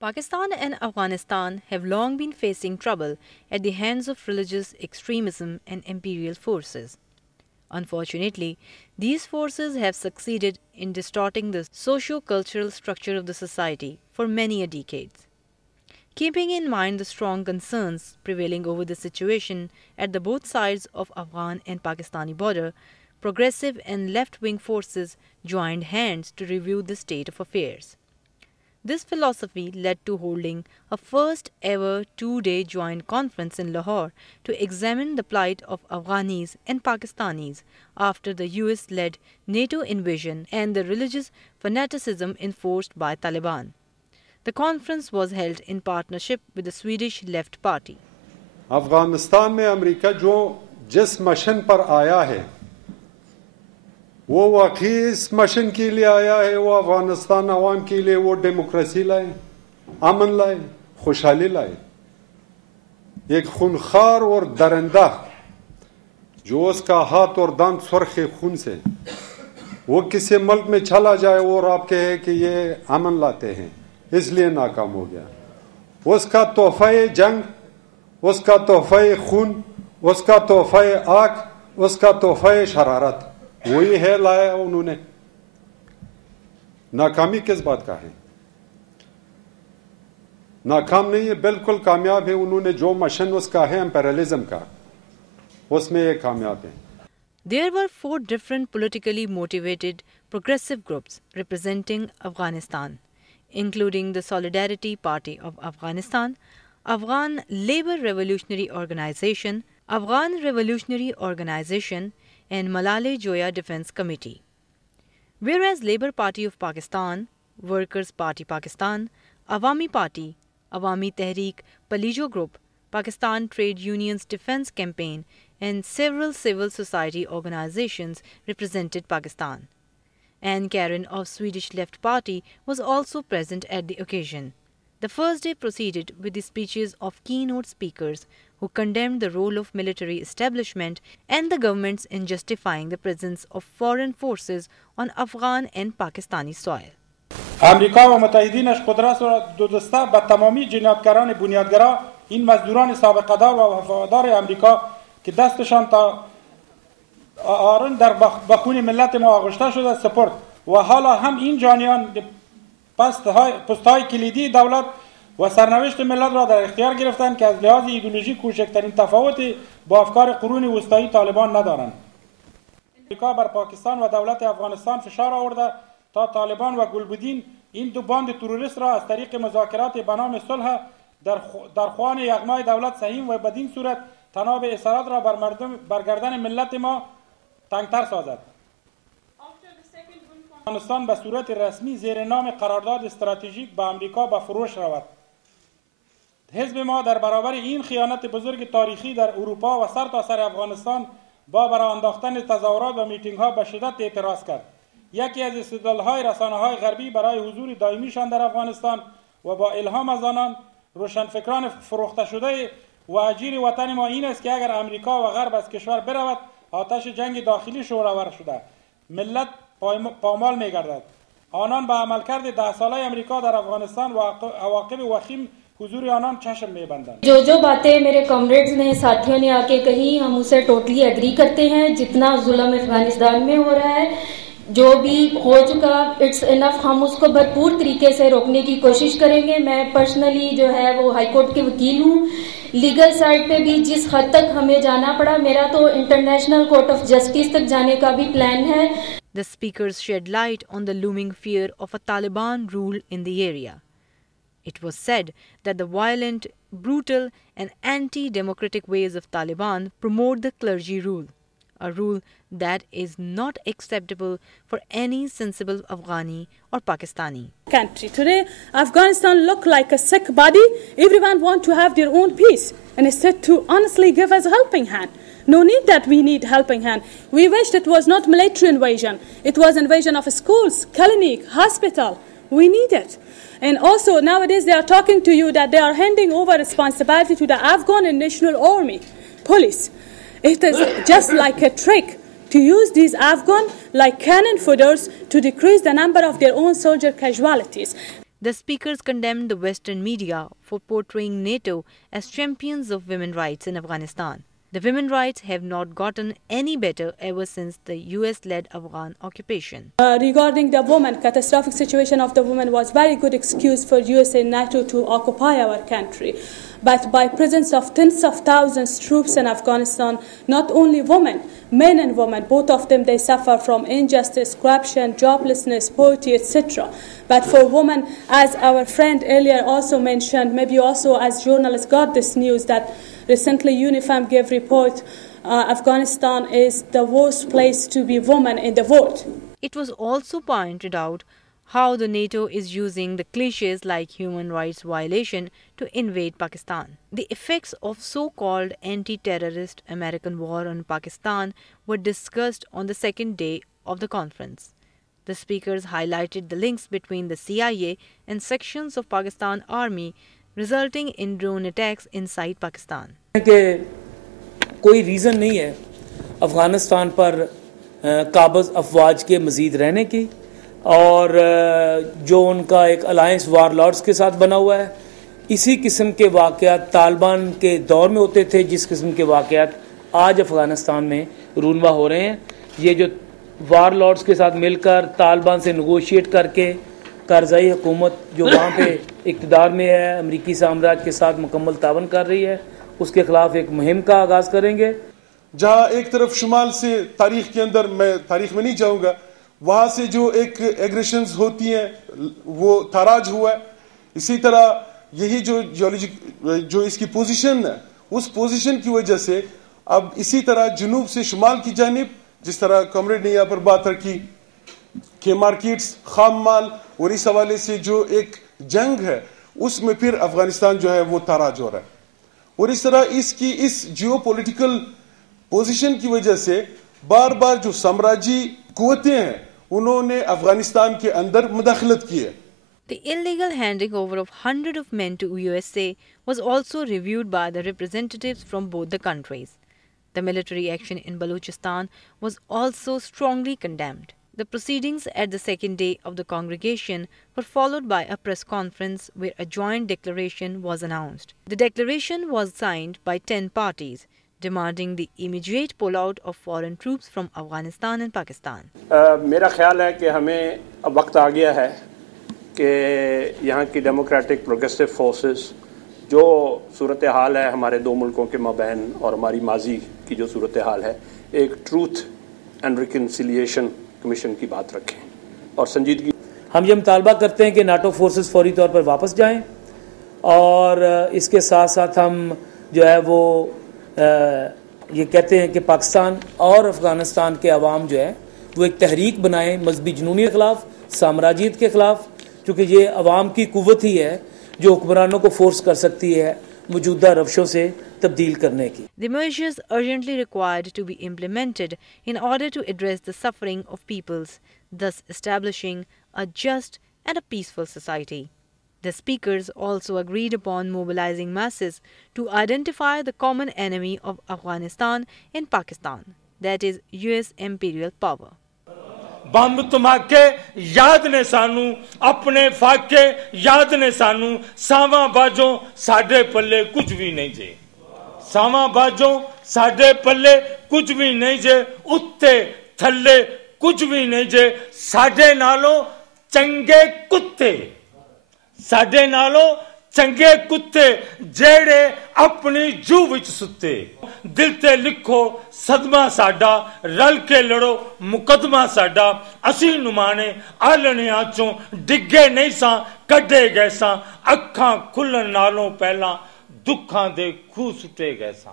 Pakistan and Afghanistan have long been facing trouble at the hands of religious extremism and imperial forces. Unfortunately, these forces have succeeded in distorting the socio-cultural structure of the society for many decades. Keeping in mind the strong concerns prevailing over the situation at the both sides of Afghan and Pakistani border, progressive and left-wing forces joined hands to review the state of affairs. This philosophy led to holding a first-ever two-day joint conference in Lahore to examine the plight of Afghanis and Pakistanis after the US-led NATO invasion and the religious fanaticism enforced by Taliban. The conference was held in partnership with the Swedish Left Party. Afghanistan में America जो जिस mission पर आया है वो वाकई इस mission के लिए आया है, वो अफगानिस्तान अवाम के लिए वो डेमोक्रेसी लाए, अमन लाए, खुशहाली लाए। एक खूनखार और दरिंदा जो उसका हाथ और दांत सुर्ख खून से वो किसी मुल्क में चला जाए और आप कहे कि ये अमन लाते हैं, इसलिए नाकाम हो गया। उसका तोहफा जंग, उसका तोहफा खून, उसका तोहफा आग, उसका तोहफा शरारत वही है लाया उन्होंने। नाकामी किस बात का है? नाकाम नहीं है, बिल्कुल कामयाब है। उन्होंने जो मिशन उसका है एम्पेरियलिज्म का, उसमें ये कामयाब है। There were 4 different politically motivated progressive groups representing Afghanistan, including the Solidarity Party of Afghanistan, Afghan Labour Revolutionary Organization, Afghan Revolutionary Organization, and Malaalay Joya Defence Committee. Whereas Labour Party of Pakistan, Workers' Party Pakistan, Awami Party, Awami Tehreek Palijo Group, Pakistan Trade Unions Defence Campaign, and several civil society organizations represented Pakistan. Anne Karen of Swedish Left Party was also present at the occasion. The first day proceeded with the speeches of keynote speakers who condemned the role of military establishment and the governments in justifying the presence of foreign forces on Afghan and Pakistani soil. امریکا و متحدینش قدرت را دو دسته به تمامی جنایتکاران بنیادگرا، این مزدوران سابقه دار و وفادار امریکا که دستشان تا آرن در بخون ملت ما آغشته شده سپرد و حالا هم این جانیان پست‌های کلیدی دولت و سرنوشت ملت را در اختیار گرفتند که از لحاظ ایدئولوژی کوچکترین تفاوتی با افکار قرون وسطایی طالبان ندارند. امریکا بر پاکستان و دولت افغانستان فشار آورده تا طالبان و گلبدین این دو باند تروریست را از طریق مذاکرات به نام صلح در خوان یغمای دولت سهیم و بدین صورت تناب اسارات را بر گردن ملت ما تنگتر سازد. افغانستان به صورت رسمی زیر نام قرارداد استراتژیک با امریکا به فروش رود. حزب ما در برابر این خیانت بزرگ تاریخی در اروپا و سرتاسر افغانستان با برای انداختن تظاهرات و میتینگ ها به شدت اعتراض کرد. یکی از استدلال‌های رسانه‌های غربی برای حضور دائمیشان در افغانستان و با الهام از آنان روشنفکران فروخته شده و اجیر وطن ما این است که اگر امریکا و غرب از کشور برود آتش جنگ داخلی شورآور شده ملت پامال می‌گردد. آنان با عملکرد 10 ساله امریکا در افغانستان و عواقب وخیم حضور آنان چشم می‌بندند. जो बातें मेरे comrades ने साथियों ने आके कही हम उसे टोटली एग्री करते हैं। जितना जुल्म अफगानिस्तान में हो रहा है, जो भी हो चुका, इट्स इनफ, हम उसको भरपूर तरीके से रोकने की कोशिश करेंगे। मैं पर्सनली जो है वो हाई कोर्ट के वकील हूँ। लीगल साइड पे भी जिस हद तक हमें जाना पड़ा, मेरा तो इंटरनेशनल कोर्ट ऑफ जस्टिस तक जाने का भी प्लान है। The speakers shed light on the looming fear of a Taliban rule in the area. It was said that the violent, brutal and anti-democratic ways of Taliban promote the clergy rule, a rule that is not acceptable for any sensible Afghani or Pakistani. Country. Today, Afghanistan look like a sick body. Everyone want to have their own peace and instead to honestly give us a helping hand. No need that we need helping hand. We wished it was not military invasion. It was invasion of schools, clinic, hospital. We need it. And also nowadays they are talking to you that they are handing over responsibility to the Afghan National Army, police. It is just like a trick to use these Afghan like cannon fodders to decrease the number of their own soldier casualties. The speakers condemned the Western media for portraying NATO as champions of women's rights in Afghanistan. The women's rights have not gotten any better ever since the US-led Afghan occupation. Regarding the women, catastrophic situation of the women was very good excuse for US and NATO to occupy our country. But by presence of tens of thousands troops in Afghanistan, not only women, men and women, both of them, they suffer from injustice, corruption, joblessness, poverty, etc. But for women, as our friend earlier also mentioned, maybe also as journalists got this news that recently UNIFEM gave report, Afghanistan is the worst place to be woman in the world. It was also pointed out how the NATO is using the cliches like human rights violation to invade Pakistan. The effects of so-called anti-terrorist American war on Pakistan were discussed on the second day of the conference. The speakers highlighted the links between the CIA and sections of Pakistan Army, resulting in drone attacks inside Pakistan. कोई reason नहीं है अफ़गानिस्तान पर काबिज़ अफवाज के मज़ीद रहने की और जो उनका एक अलायंस वारलॉर्ड्स के साथ बना हुआ है, इसी किस्म के वाक़यात तालिबान के दौर में होते थे, जिस किस्म के वाक़यात आज अफ़गानिस्तान में रूनमा हो रहे हैं। ये जो वारलॉर्ड्स के साथ मिलकर तालिबान से नेगोशिएट करके कारज़ाई हुकूमत जो वहाँ पे इक़्तिदार में है, अमरीकी साम्राज्य के साथ मुकम्मल तावन कर रही है, उसके ख़िलाफ़ एक मुहिम का आगाज़ करेंगे। जहाँ एक तरफ शुमाल से तारीख़ के अंदर, मैं तारीख़ में नहीं जाऊँगा, वहाँ से जो एक एग्रेशंस होती हैं वो ताराज हुआ है। इसी तरह यही जो इसकी पोजीशन है, उस पोजीशन की वजह से अब इसी तरह जुनूब से शुमाल की जानिब, जिस तरह कॉमरेड ने यहाँ पर बात रखी कि मार्केट्स, खाम माल और इस हवाले से जो एक जंग है उसमें फिर अफगानिस्तान जो है वो ताराज हो रहा है। और इस तरह इसकी इस जियोपॉलिटिकल पोजीशन की वजह से बार बार जो साम्राज्यी कुव्वतें हैं उन्होंने अफगानिस्तान के अंदर मुदाखलत की है। The illegal handing over of hundreds of men to USA was also reviewed by the representatives from both the countries. The military action in Balochistan was also strongly condemned. The proceedings at the second day of the congregation were followed by a press conference where a joint declaration was announced. The declaration was signed by 10 parties, demanding the immediate pullout of foreign troops from Afghanistan and Pakistan. मेरा ख्याल है कि हमें अब वक्त आ गया है कि यहाँ की डेमोक्रेटिक प्रोग्रेसिव फोर्सेस जो सूरत हाल है हमारे दो मुल्कों के माबैन और हमारी माजी की जो सूरत हाल है, एक ट्रूथ एंड रिकन्सिलिएशन कमीशन की बात रखें और संजीदगी। हम ये मुतालबा करते हैं कि नाटो फोर्सेस फौरी तौर पर वापस जाएं और इसके साथ साथ हम जो है वो ये कहते हैं कि पाकिस्तान और अफ़गानिस्तान के अवाम जो है वो एक तहरीक बनाएं मजहबी जुनूनी के ख़िलाफ़, साम्राज्यत के ख़िलाफ़, क्योंकि ये अवाम की कुव्वत ही है जो हुक्मरानों को फोर्स कर सकती है मौजूदा रवशों से तब्दील करने की। The measures urgently required to be implemented in order to address the suffering of peoples, thus establishing a just and a peaceful society. The speakers also agreed upon mobilizing masses to identify the common enemy of Afghanistan and Pakistan, that is US imperial power. Bomb ਧਮਾਕੇ ਯਾਦ ਨੇ ਸਾਨੂੰ, ਆਪਣੇ ਫਾਕੇ ਯਾਦ ਨੇ ਸਾਨੂੰ, ਸਾਵਾਂ ਬਾਜੋਂ ਸਾਡੇ ਪੱਲੇ ਕੁਝ ਵੀ ਨਹੀਂ ਜੇ, ਸਾਵਾਂ ਬਾਜੋਂ ਸਾਡੇ ਪੱਲੇ ਕੁਝ ਵੀ ਨਹੀਂ ਜੇ, ਉੱਤੇ ਥੱਲੇ ਕੁਝ ਵੀ ਨਹੀਂ ਜੇ, ਸਾਡੇ ਨਾਲੋਂ ਚੰਗੇ ਕੁੱਤੇ, ਸਾਡੇ ਨਾਲੋਂ ਚੰਗੇ ਕੁੱਤੇ ਜਿਹੜੇ ਆਪਣੀ ਜੂਹ ਵਿੱਚ ਸੁੱਤੇ। दिल ते लिखो सदमा साडा, रल के लड़ो मुकदमा साडा, असी नुमाने आलनियां चों डिगे नहीं सा, कड्डे गए सा, अखां खुलन नालों पहला दुखां दे खूह सुटे गए सा।